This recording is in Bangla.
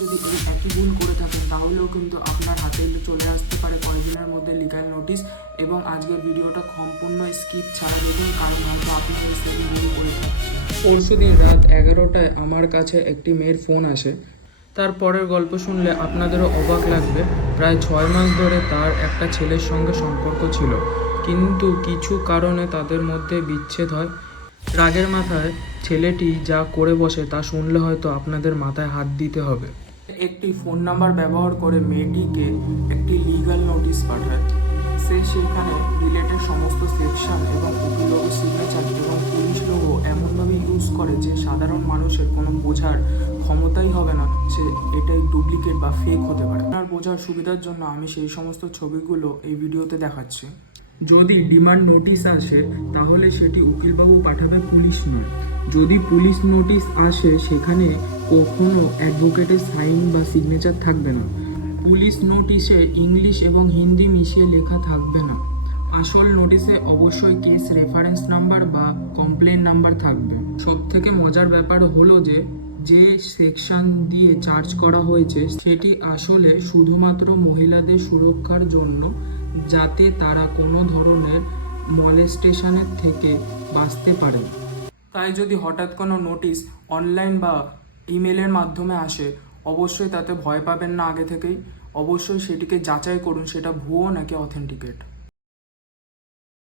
যদি এই একই ভুল করে থাকেন তাহলেও কিন্তু আপনার হাতে চলে আসতে পারে কয়েকদিনের মধ্যে লিগ্যাল নোটিশ। এবং আজকের ভিডিওটা সম্পূর্ণ স্কিপ ছাড়া দেখুন, কারণ হয়তো আপনি এই সেম ভুল করে থাকছেন। পরশুদিন রাত 11টায় আমার কাছে একটি মেয়ের ফোন আসে। তারপরের গল্প শুনলে আপনাদেরও অবাক লাগবে। প্রায় 6 মাস ধরে তার একটা ছেলের সঙ্গে সম্পর্ক ছিল, কিন্তু কিছু কারণে তাদের মধ্যে বিচ্ছেদ হয়। রাগের মাথায় ছেলেটি যা করে বসে তা শুনলে হয়তো আপনাদের মাথায় হাত দিতে হবে। একটি ফোন নাম্বার ব্যবহার করে মেয়েটিকে একটি লিগ্যাল নোটিশ পাঠায়। সে সেখানে রিলেটেড সমস্ত সেকশন এবং উকিলবাবু সিগনেচার এবং পুলিশ লোগো এমনভাবে ইউজ করে যে সাধারণ মানুষের কোনো বোঝার ক্ষমতাই হবে না সে এটাই ডুপ্লিকেট বা ফেক হতে পারে। আপনার বোঝার সুবিধার জন্য আমি সেই সমস্ত ছবিগুলো এই ভিডিওতে দেখাচ্ছি। যদি ডিমান্ড নোটিশ আসে তাহলে সেটি উকিলবাবু পাঠাবে, পুলিশ নয়। যদি পুলিশ নোটিশ আসে সেখানে কখনো অ্যাডভোকেটের সাইন বা সিগনেচার থাকবে না। পুলিশ নোটিশে ইংলিশ এবং হিন্দি মিশিয়ে লেখা থাকবে না। আসল নোটিশে অবশ্যই কেস রেফারেন্স নাম্বার বা কমপ্লেন নাম্বার থাকবে। সবথেকে মজার ব্যাপার হলো যে সেকশন দিয়ে চার্জ করা হয়েছে সেটি আসলে শুধুমাত্র মহিলাদের সুরক্ষার জন্য, যাতে তারা কোনো ধরনের মলেস্টেশনের থেকে বাঁচতে পারে। তাই যদি হঠাৎ কোনো নোটিশ অনলাইন বা ইমেলের মাধ্যমে আসে অবশ্যই তাতে ভয় পাবেন না। আগে থেকেই অবশ্যই সেটিকে যাচাই করুন সেটা ভুয়ো নাকি অথেন্টিকেট।